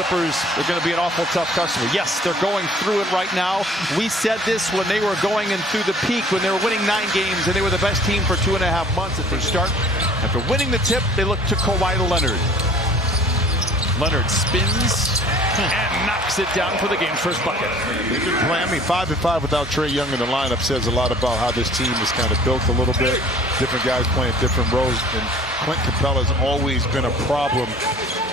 Clippers are going to be an awful tough customer. Yes, they're going through it right now. We said this when they were going in through the peak, when they were winning 9 games and they were the best team for 2.5 months at the start. After winning the tip, they look to Kawhi Leonard. Leonard spins and knocks it down for the game's first bucket. They've been playing. I mean, 5-5 without Trae Young in the lineup says a lot about how this team is kind of built a little bit. Different guys playing different roles, and Clint Capella's always been a problem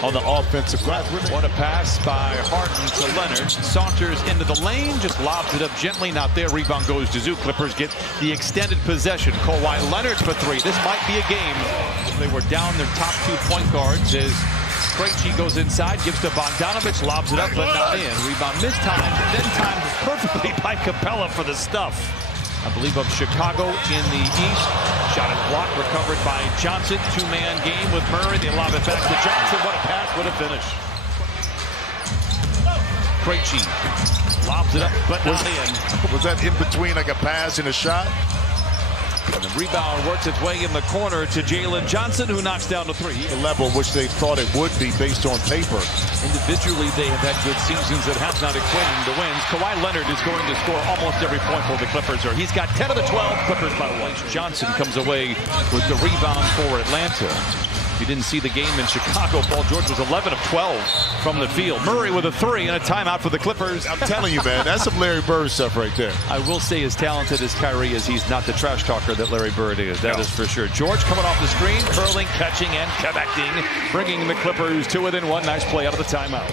on the offensive glass. What a pass by Harden to Leonard. Saunters into the lane, just lobs it up gently. Not there. Rebound goes to Zoo. Clippers get the extended possession. Kawhi Leonard for 3. This might be a game. They were down their top 2 point guards as Krejci goes inside, gives to Bogdanovich, lobs it up, but not in. Rebound mistimed, then timed perfectly by Capella for the stuff. I believe of Chicago in the East. Shot and block, recovered by Johnson. 2-man game with Murray. They lob it back to Johnson. What a pass, what a finish. Krejci lobs it up, but not in. Was that in between like a pass and a shot? And the rebound works its way in the corner to Jalen Johnson, who knocks down to 3. The level which they thought it would be based on paper. Individually, they have had good seasons that have not equated to wins. Kawhi Leonard is going to score almost every point for the Clippers. He's got 10 of the 12 Clippers by the way. Johnson comes away with the rebound for Atlanta. If you didn't see the game in Chicago, Paul George was 11 of 12 from the field. Murray with a 3 and a timeout for the Clippers. I'm telling you, man, that's some Larry Bird stuff right there. I will say, as talented as Kyrie is, he's not the trash talker that Larry Bird is. That is for sure. George coming off the screen, curling, catching, and connecting, bringing the Clippers to within 1. Nice play out of the timeout.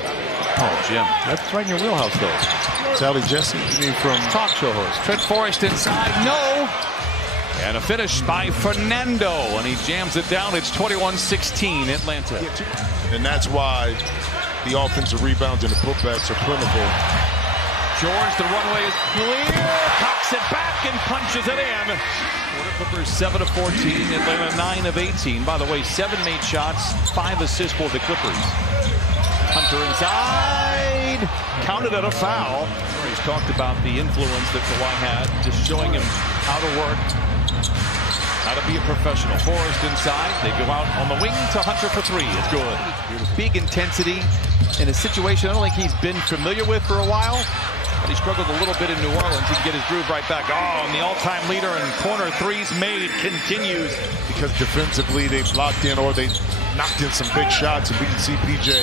Oh, Jim, that's right in your wheelhouse, though. Sally Jesse, you mean from talk show host. Trent Forrest inside, no. And a finish by Fernando, and he jams it down. It's 21-16 Atlanta. And that's why the offensive rebounds and the putbacks are plentiful. George, the runway is clear. Cocks it back and punches it in. Clippers 7 of 14, Atlanta 9 of 18. By the way, 7 made shots, 5 assists for the Clippers. Hunter inside, counted at a foul. He's talked about the influence that Kawhi had, just showing him how to work, how to be a professional. Forrest inside. They go out on the wing to Hunter for 3. It's good. Big intensity in a situation I don't think he's been familiar with for a while. But he struggled a little bit in New Orleans. He can get his groove right back. Oh, and the all-time leader in corner threes made continues. Because defensively they've locked in, or they knocked in some big shots, and we can see PJ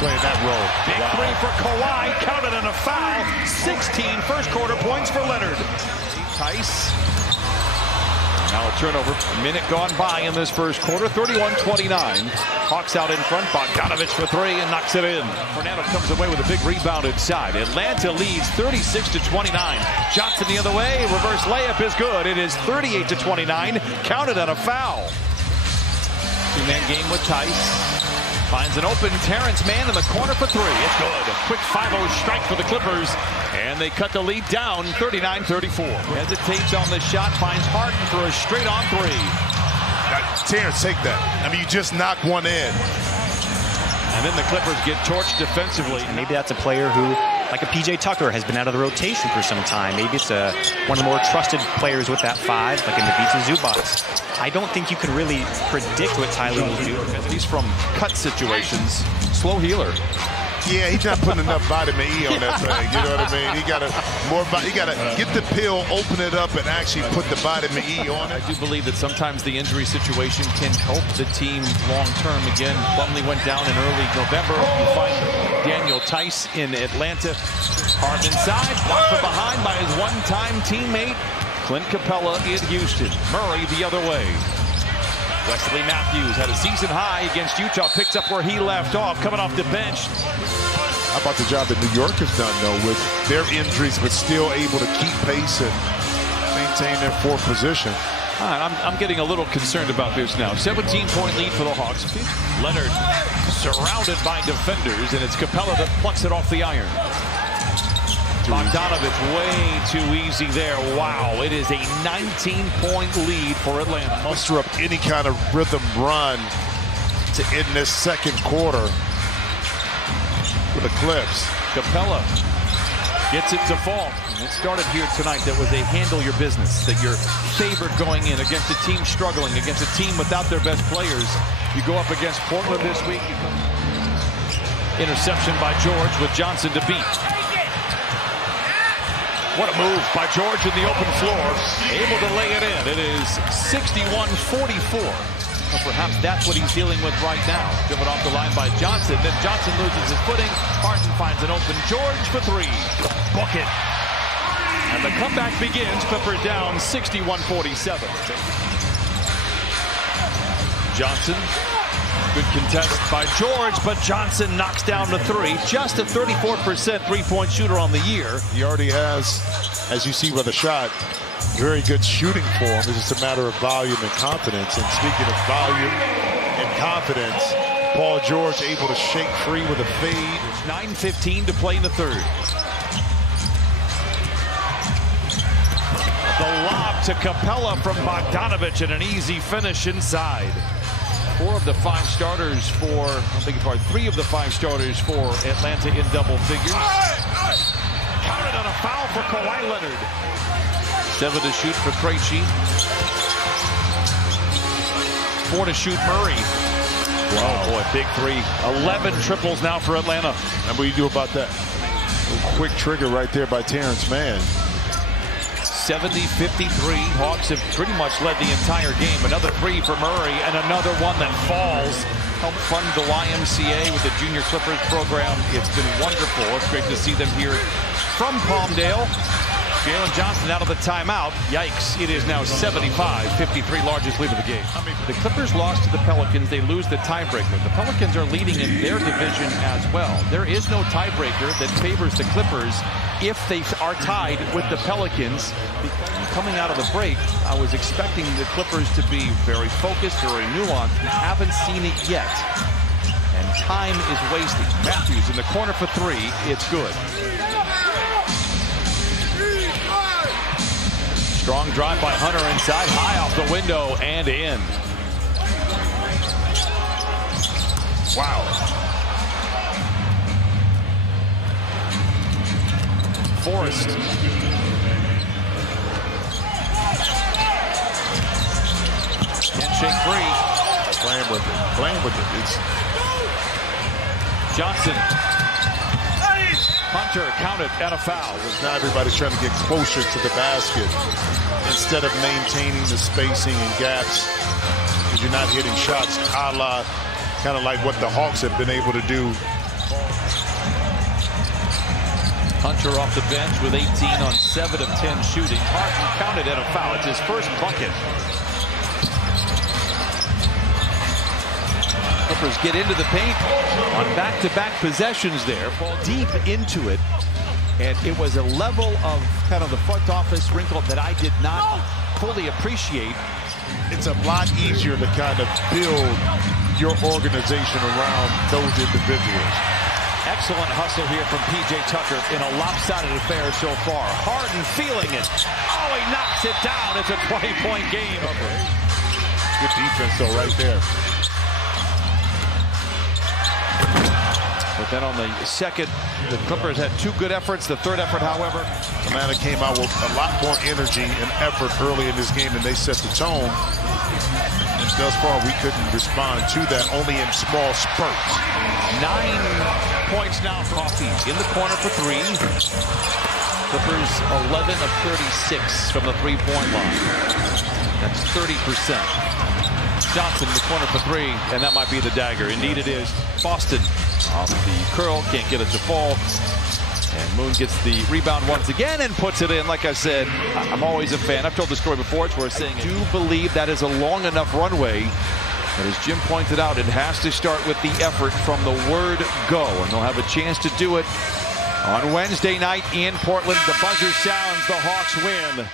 playing that role. Big 3 for Kawhi. Counted on a foul. 16 first quarter points for Leonard. Tice. Now a turnover. Minute gone by in this first quarter. 31-29. Hawks out in front. Bogdanovich for 3 and knocks it in. Fernando comes away with a big rebound inside. Atlanta leads 36-29. Johnson the other way. Reverse layup is good. It is 38-29. Counted on a foul. 2-man game with Tice. Finds an open Terrence Mann in the corner for 3. It's good. A quick 5-0 strike for the Clippers. And they cut the lead down 39-34. Hesitates on the shot. Finds Harden for a straight-on 3. Terrence, take that. I mean, you just knocked one in. And then the Clippers get torched defensively. And maybe that's a player who, like a PJ Tucker, has been out of the rotation for some time. Maybe it's one of the more trusted players with that 5, like in the Beats and Zubats. I don't think you can really predict what Tyler will do. He's from cut situations. Slow healer. Yeah, he's not putting enough vitamin E on that thing. You know what I mean? He gotta get the pill, open it up, and actually put the vitamin E on it. I do believe that sometimes the injury situation can help the team long term. Again, Plumlee went down in early November. You find Daniel Tice in Atlanta. Harden inside, blocked from behind by his one-time teammate Clint Capella in Houston. Murray the other way. Wesley Matthews had a season high against Utah, picks up where he left off, coming off the bench. How about the job that New York has done, though, with their injuries, but still able to keep pace and maintain their 4th position? I'm getting a little concerned about this now. 17-point lead for the Hawks. Leonard surrounded by defenders, and it's Capella that plucks it off the iron. Bogdanovich way too easy there. Wow, it is a 19-point lead for Atlanta. Muster up any kind of rhythm run to end this second quarter for the Clips. Capella gets it to fall. It started here tonight. That was a handle your business, that you're favored going in against a team struggling, against a team without their best players. You go up against Portland this week. Interception by George with Johnson to beat. What a move by George in the open floor. Able to lay it in. It is 61-44. Well, perhaps that's what he's dealing with right now. Driven off the line by Johnson. Then Johnson loses his footing. Harden finds an open George for three. Book it. And the comeback begins. Clippers down 61-47. Johnson. Good contest by George, but Johnson knocks down the three. Just a 34% three-point shooter on the year. He already has, as you see by the shot, very good shooting form. It's just a matter of volume and confidence. And speaking of volume and confidence, Paul George able to shake free with a fade. It's 9:15 to play in the third. The lob to Capella from Bogdanovich and an easy finish inside. 4 of the 5 starters for, I'm thinking part 3 of the 5 starters for Atlanta in double figures. Counted on a foul for Kawhi Leonard. 7 to shoot for Krejci. 4 to shoot Murray. Wow. Oh boy, big 3. 11 triples now for Atlanta. And what do you do about that? A quick trigger right there by Terrence Mann. 70-53. Hawks have pretty much led the entire game. Another 3 for Murray and another one that falls. Helped fund the YMCA with the Junior Clippers program. It's been wonderful. It's great to see them here from Palmdale. Jalen Johnson out of the timeout. Yikes. It is now 75-53, largest lead of the game. The Clippers lost to the Pelicans. They lose the tiebreaker. The Pelicans are leading in their division as well. There is no tiebreaker that favors the Clippers if they are tied with the Pelicans. Coming out of the break, I was expecting the Clippers to be very focused, very nuanced. We haven't seen it yet. And time is wasting. Matthews in the corner for 3. It's good. Strong drive by Hunter inside, high off the window and in. Wow. Forrest. Can't shake free. Playing with it. Playing with it. It's Johnson. Hunter counted and a foul. Now everybody's trying to get closer to the basket instead of maintaining the spacing and gaps. Because you're not hitting shots a la kind of like what the Hawks have been able to do. Hunter off the bench with 18 on 7 of 10 shooting. Harden counted and a foul. It's his first bucket. Clippers get into the paint on back-to-back possessions there. Fall deep into it. And it was a level of kind of the front office wrinkle that I did not fully appreciate. It's a lot easier to kind of build your organization around those individuals. Excellent hustle here from P.J. Tucker in a lopsided affair so far. Harden feeling it. Oh, he knocks it down. It's a 20-point game. Good defense, though, right there. But then on the second, the Clippers had 2 good efforts. The third effort, however, Atlanta came out with a lot more energy and effort early in this game, and they set the tone. And thus far, we couldn't respond to that, only in small spurts. 9 points now for Coffee in the corner for 3. Clippers 11 of 36 from the three-point line. That's 30%. Johnson in the corner for 3, and that might be the dagger. Indeed it is. Boston off the curl, can't get it to fall. And Moon gets the rebound once again and puts it in. Like I said, I'm always a fan. I've told the story before. It's worth saying. I do believe that is a long enough runway. But as Jim pointed out, it has to start with the effort from the word go. And they'll have a chance to do it on Wednesday night in Portland. The buzzer sounds, the Hawks win.